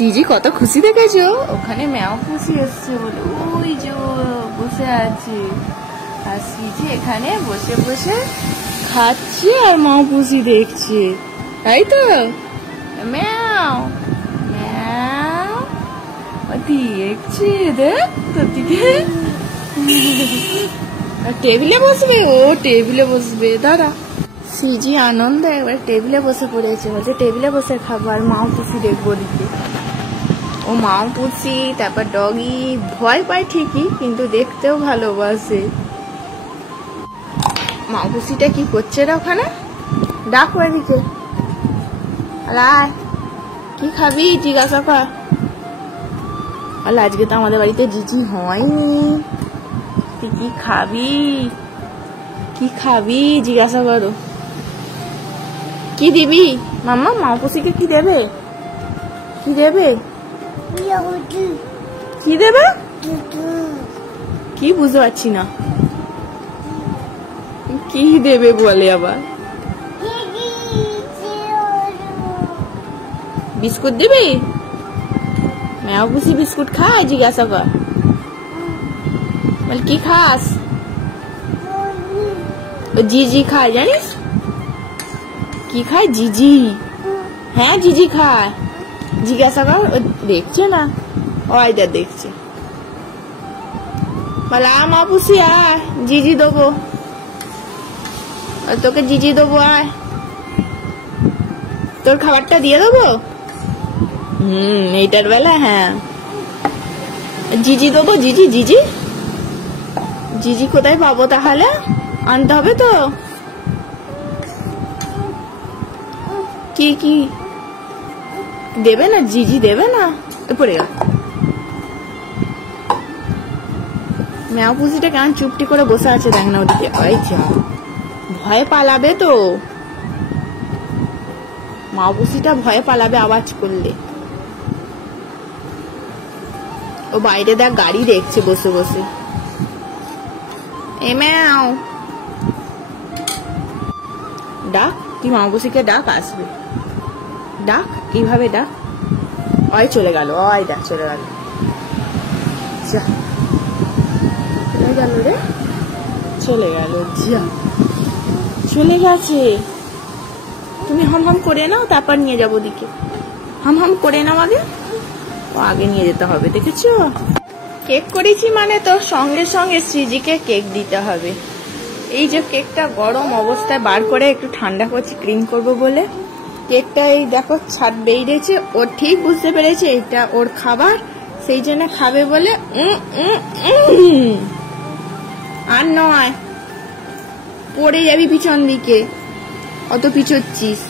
CG কত খুশি দেখেছো, ওখানে ম্যাও পুষি এসছে বলে ওই যে বসে আছে, আর সিজি এখানে বসে বসে খাচ্ছে আর মাও পুষি দেখছে, তাই তো? ম্যাও ম্যাও দেখছি, দেখ তোর দিকে। টেবিলে বসবে, ও টেবিলে বসবে, দাঁড়া। সিজি আনন্দে এবার টেবিলে বসে পড়েছে, বলছে টেবিলে বসে খাবো আর মাও পুষি দেখবো দিকে। ও মাও পুষি, তারপর ডগি ভয় পায় ঠিকই, কিন্তু দেখতেও ভালোবাসে। মাও পুষিটা কি করছে রে ওখানে? ডাকো এদিকে, কি খাবি জিজ্ঞাসা কর। আজকে তো আমাদের বাড়িতে জিজি হয়নি, তুই কি খাবি, কি খাবি জিজ্ঞাসা করো। কি দিবি মাম্মা? মাও পুষিকে কি দেবে, কি দেবে, কি দেবে, কি বুঝতে পারছি না, কি দেবে বলে আবার? বিস্কুট দিবি? ম্যাও পুষি বিস্কুট খায় জিজ্ঞাসা কর, বল কি খাস? জিজি খায়, জানিস কি খায়? জিজি, হ্যাঁ জিজি খায়, জিজ্ঞাসা কর। ও দেখছে না, ওইটা দেখছে। বলা মা পুষি আয়, জিজি দেবো, তোকে জিজি দেবো, আয় তোর খাবারটা দিয়ে দেবো। এইটার বেলা হ্যাঁ জিজি দেবো, জিজি জিজি জিজি কোথায় পাবো তাহলে? আনতে হবে তো। কি কি দেবে না? জিজি দেবে না? পড়ে গেল। ম্যাও পুষিটা কেমন চুপটি করে বসে আছে দেখ না ওদিকে, ভয়ে পালাবে তো, মাও পুষিটা ভয়ে পালাবে আওয়াজ করলে। ও বাইরে দেখ গাড়ি দেখছে বসে বসে। এ ম্যাও ডাক, তুই মাও পুষিকে ডাক, আসবে, ডাক কিভাবে ডাক। ওই চলে গেল, ওই ডাক চলে গেল, চলে গেল রে, চলে গেল, যা চলে গেছে। তুমি হাম হাম করে নাও, তারপর নিয়ে যাবো ওদিকে। হাম হাম করে নাও আগে, ও আগে নিয়ে যেতে হবে, দেখেছো? কেক করেছি মানে তো সঙ্গে সঙ্গে সিজিকে কেক দিতে হবে। এই যে কেকটা গরম অবস্থায় বার করে একটু ঠান্ডা করছি ক্রিম করব বলে। কেকটা এই দেখো ছাদ বেরিয়েছে, ও ঠিক বুঝতে পেরেছে এটা ওর খাবার, সেই জন্য খাবে বলে আর নয়, পড়ে যাবি পিছন দিকে, অত পিছোচ্ছিস,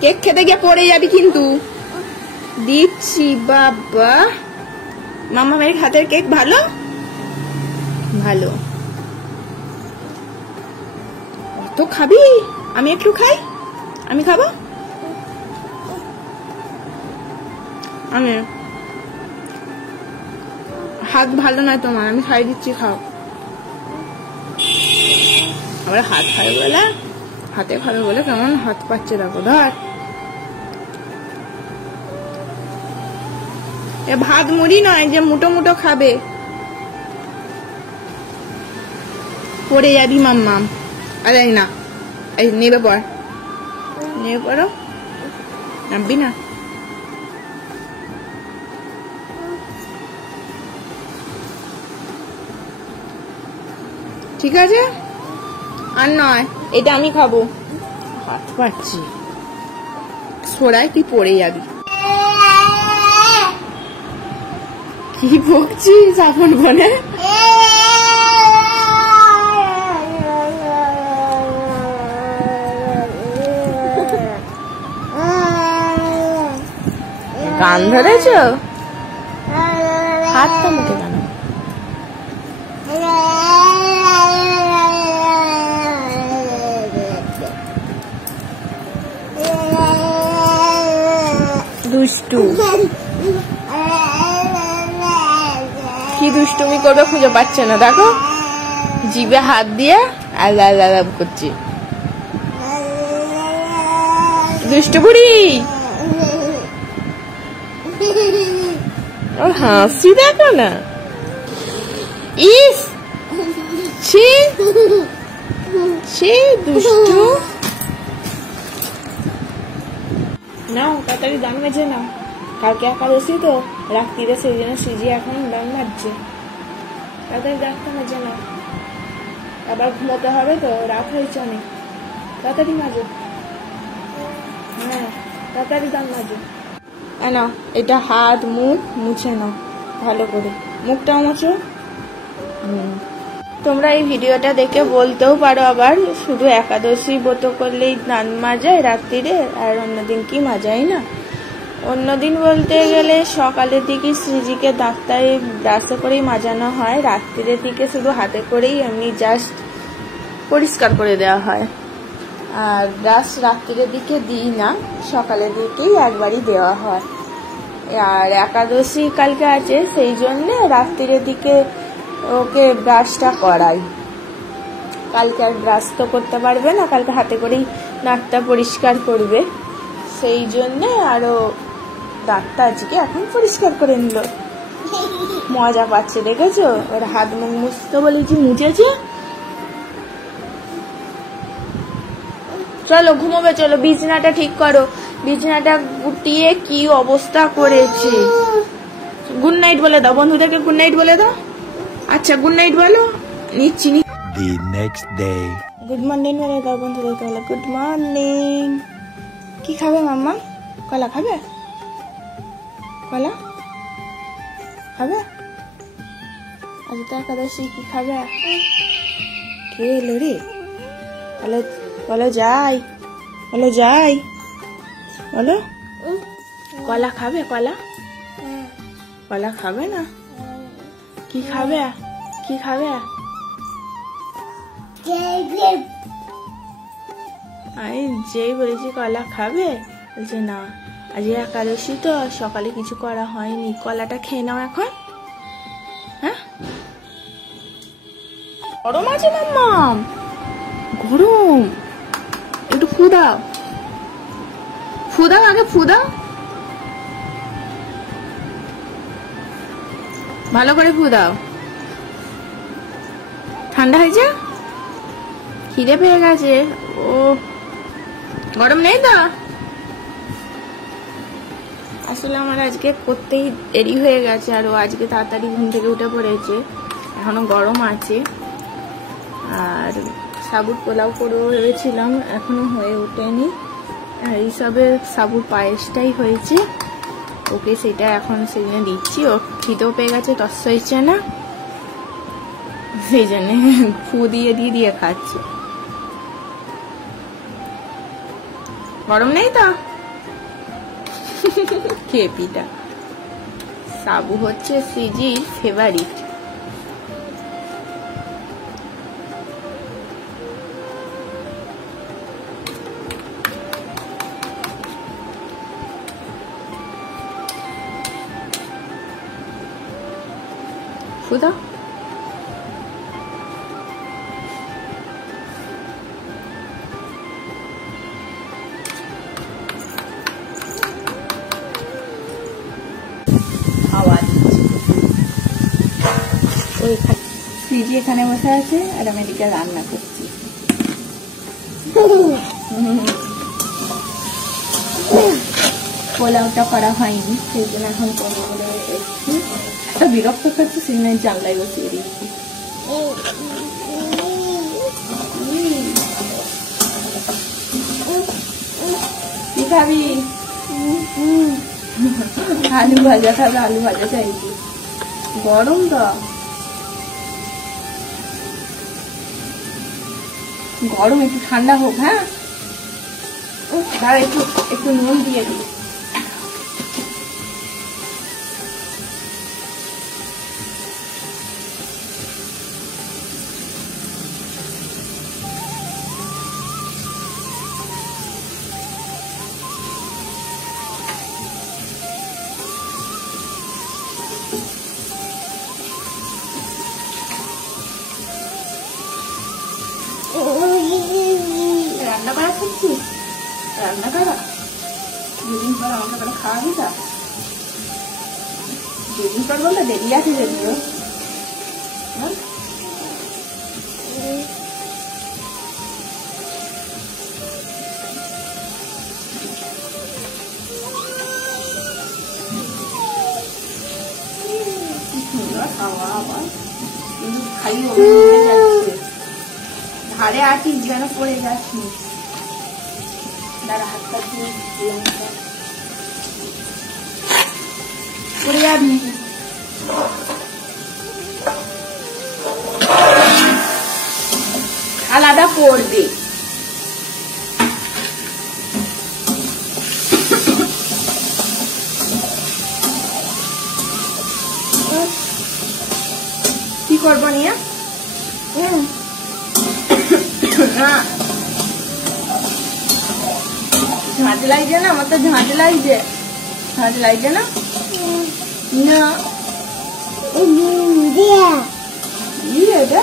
কেক খেতে গিয়ে পড়ে যাবি কিন্তু। দিচ্ছি বাবা, মামা মেয়ের হাতের কেক ভালো ভালো। অত খাবি? আমি একটু খাই, আমি খাবো, আমি হাত ভালো নয় তোমার, আমি খাই দিচ্ছি, খাও। আবার হাত খাবে বলে, হাতে খাবে বলে কেমন হাত পাচ্ছে দেখো, ধর। এ ভাত মুড়ি নয় যে মুটো মুটো খাবে, পড়ে যাবি মাম্মাম। আরে না, এই নেবে পড়, নেবে পড়ো, নামবি না। ঠিক আছে, আর নয়, এটা আমি খাবো, হাত পাচ্ছি, সরাই তুই পড়ে যাবি। কি বকছিস আপন বনে? গান ধরেছ, হাতটা মুখে কেন? দুষ্টু, কি দুষ্টুমি করবে খুঁজে পাচ্ছে না, দেখো জিভে হাত দিয়ে আলাপ করছে, দুষ্টু বুড়ি। ওর হাসি দেখো না, ইস ছি ছি দুষ্টু। নাও তাড়াতাড়ি দান মেজে নাও, কালকে একাদশী তো রাত্রিরে, সেই জন্য সিজি এখন দান মারছে। তাড়াতাড়ি দাঁতটা মেজে নাও, আবার ঘুমোতে হবে তো, রাত হয়েছে অনেক। তাড়াতাড়ি মাজো, হ্যাঁ তাড়াতাড়ি দান মাজো। নাও এটা হাত মুখ মুছে নাও ভালো করে, মুখটাও মুছো। তোমরা এই ভিডিওটা দেখে বলতেও পারো আবার শুধু একাদশী ব্রত করলেই দান মাজায় রাত্রিরে, আর অন্যদিন কি মাজাই না? অন্যদিন বলতে গেলে সকালের দিকে শ্রীজিকে দাঁতটায় ব্রাশে করেই মাজানো হয়, রাত্রিরের দিকে শুধু হাতে করেই এমনি জাস্ট পরিষ্কার করে দেওয়া হয়। আর ব্রাশ রাত্রিরের দিকে দিই না, সকালের দিকেই একবারই দেওয়া হয়। আর একাদশী কালকে আছে, সেই জন্যে রাত্রিরের দিকে ওকে ব্রাশটা করাই। কালকে আর ব্রাশ তো করতে পারবে না, কালকে হাতে করেই দাঁতটা পরিষ্কার করবে, সেই জন্যে আরো দাঁতটা আজকে এখন পরিষ্কার করে নিল। মজা পাচ্ছে দেখেছো, ওর হাত মুখ মুছতে বলেছি মুছেছে। চলো ঘুমোবে, চলো বিছানাটা ঠিক করো, বিছানাটা গুটিয়ে কি অবস্থা করেছে। গুড নাইট বলে দাও বন্ধুদেরকে, গুড নাইট বলে দাও। আচ্ছা গুড নাইট বলো, নিচ্ছি। The next day. Good morning বলে দাও বন্ধুদেরকে, বলো গুড মর্নিং। কি খাবে মাম্মা? কলা খাবে? কলা খাবে? আজ তো একাদশী, কি খাবে? কে এলো রে? বলো বলো যাই, বলো যাই, বলো কলা খাবে? কলা কলা খাবে না? কি খাবে? কি খাবে? আমি যেই বলেছি কলা খাবে, বলছে না আজ একাদশী তো সকালে কিছু করা হয়নি, কলাটা খেয়ে নাও এখন। হ্যাঁ গরম আছে মাম্মাম, গরম, একটু ফু দাও, ফু দাও আগে, ফু দাও ভালো করে, ফু দাও। ঠান্ডা হয়েছে, খিদে পেয়ে গেছে। ও গরম নেই তো? আসলে আমার আজকে করতেই দেরি হয়ে গেছে, আর ও আজকে তাড়াতাড়ি ঘুম থেকে উঠে পড়েছে, এখনো গরম আছে। আর সাবুর পোলাও করবো ভেবেছিলাম, এখনো হয়ে ওঠেনি। এইসবের সাবুর পায়েসটাই হয়েছে, ওকে সেটা এখন সেদিনে দিচ্ছি। ও খিদেও পেয়ে গেছে, তস হয়েছে না, সেই জন্য ফু দিয়ে দিয়ে দিয়ে খাচ্ছে। গরম নেই তো? খেপিটা। সাবু হচ্ছে সিজির ফেভারিট। ফুদা আওয়াজ ওই সিজি এখানে বসে আছে, আর আমি এদিকে রান্না করছি। পোলাওটা করা হয়নি, সেই জন্য এখন করবো বলে এসেছি। একটা বিরক্ত করছে, সেই জন্য জানলায় বসিয়ে দিচ্ছি। কি খাবি? আলু ভাজা খাবে, আলু ভাজা চাইছি। গরম তো, গরম একটু ঠান্ডা হোক। হ্যাঁ একটু একটু নুন দিয়ে দিই। রান্না করা শিখছিস? রান্না করা দুদিন পর আমাকে করে খাওয়াবি তো? দেরি করবো তো, দেরি আছে যদিও। ধারে আছিস যেন পড়ে যাচ্ছিস। দাঁড়া, হাতটা দিয়ে পড়ে যাবি। আলাদা পড়বে। কি করবো নিয়ে? ঝাঁঝ লাগছে না? আমার তো ঝাঁঝ লাগছে। ঝাঁঝ লাগছে না? না এটা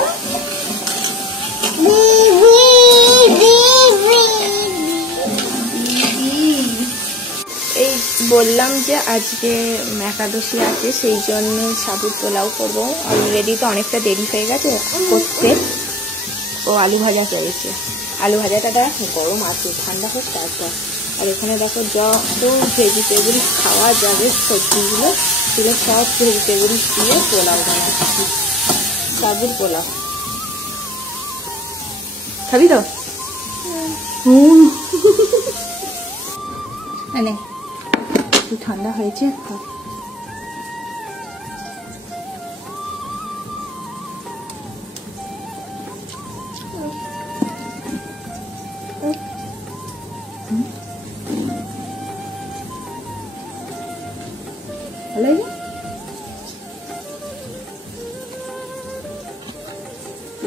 এই বললাম যে আজকে একাদশী আছে, সেই জন্য সাবুর পোলাও করবো। অলরেডি তো অনেকটা দেরি হয়ে গেছে করতে। ও আলু ভাজা চাইছে। আলু ভাজাটা গরম আছে, ঠান্ডা হোক তারপর। আর এখানে দেখো যত ভেজিটেবল খাওয়া যাবে সবজিগুলো, সেগুলো সব ভেজিটেবল দিয়ে পোলাও বানাচ্ছি। সাবুর পোলাও খাবি তো? একটু ঠান্ডা হয়েছে।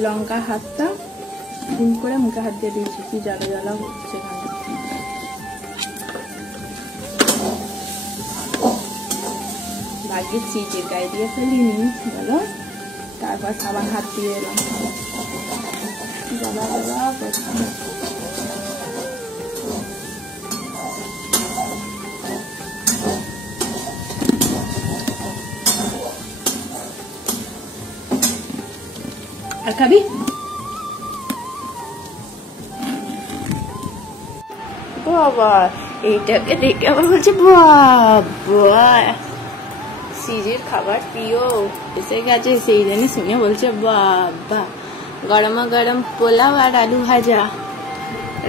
লঙ্কা হাতটা গুম করে মুখে হাত দিয়ে দিয়েছি, কি জ্বালা জ্বালা হচ্ছে। ভাগ্যে চিজের গায়ে দিয়ে ফেলিনি বলো, তারপর সাবান হাত দিয়ে এলাম। জ্বালা জ্বালা করছে। আর খাবি? বাবা এইটাকে দেখে আবার বলছে বাবা সিজের খাবার প্রিয় এসে গেছে, সেই জন্য শুনে বলছে বাবা। গরমা গরম পোলাও আর আলু ভাজা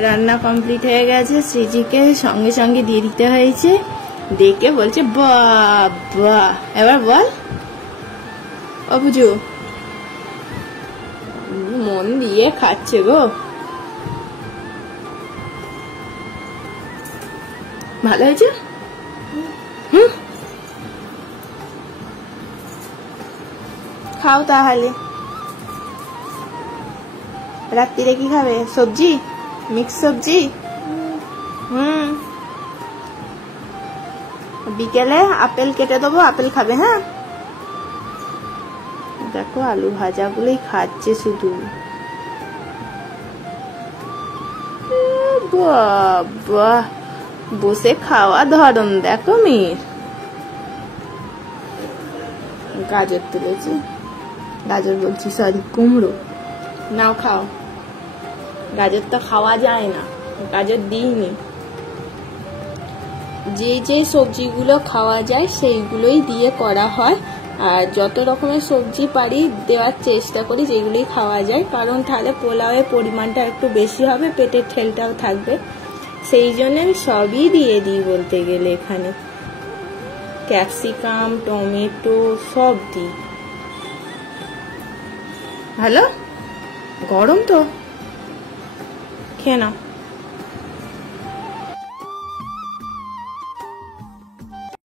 রান্না কমপ্লিট হয়ে গেছে। সিজিকে সঙ্গে সঙ্গে দিয়ে দিতে হয়েছে, দেখে বলছে বাবা। এবার বল ও বুঝু, মন দিয়ে খাচ্ছে গো। ভালো হয়েছে? খাও তাহলে। রাত্রিরে কি খাবে? সবজি, মিক্স সবজি। বিকেলে আপেল কেটে দেবো, আপেল খাবে? হ্যাঁ দেখো আলু ভাজা গুলোই খাচ্ছে শুধু। বাবা বসে খাওয়া ধরন দেখো মেয়ের। গাজর তুলেছি, গাজর বলছি সরি কুমড়ো। নাও খাও। গাজর তো খাওয়া যায় না, গাজর দিইনি। যে যে সবজিগুলো খাওয়া যায় সেইগুলোই দিয়ে করা হয়। আর যত রকমের সবজি পারি দেওয়ার চেষ্টা করি যেগুলোই খাওয়া যায়, কারণ তাহলে পোলাওয়ের পরিমাণটা একটু বেশি হবে, পেটের ঠেলটাও থাকবে। সেই জন্য আমি সবই দিয়ে দিই বলতে গেলে। এখানে ক্যাপসিকাম, টমেটো সব দিই। ভালো গরম তো, খেয়ে নাও।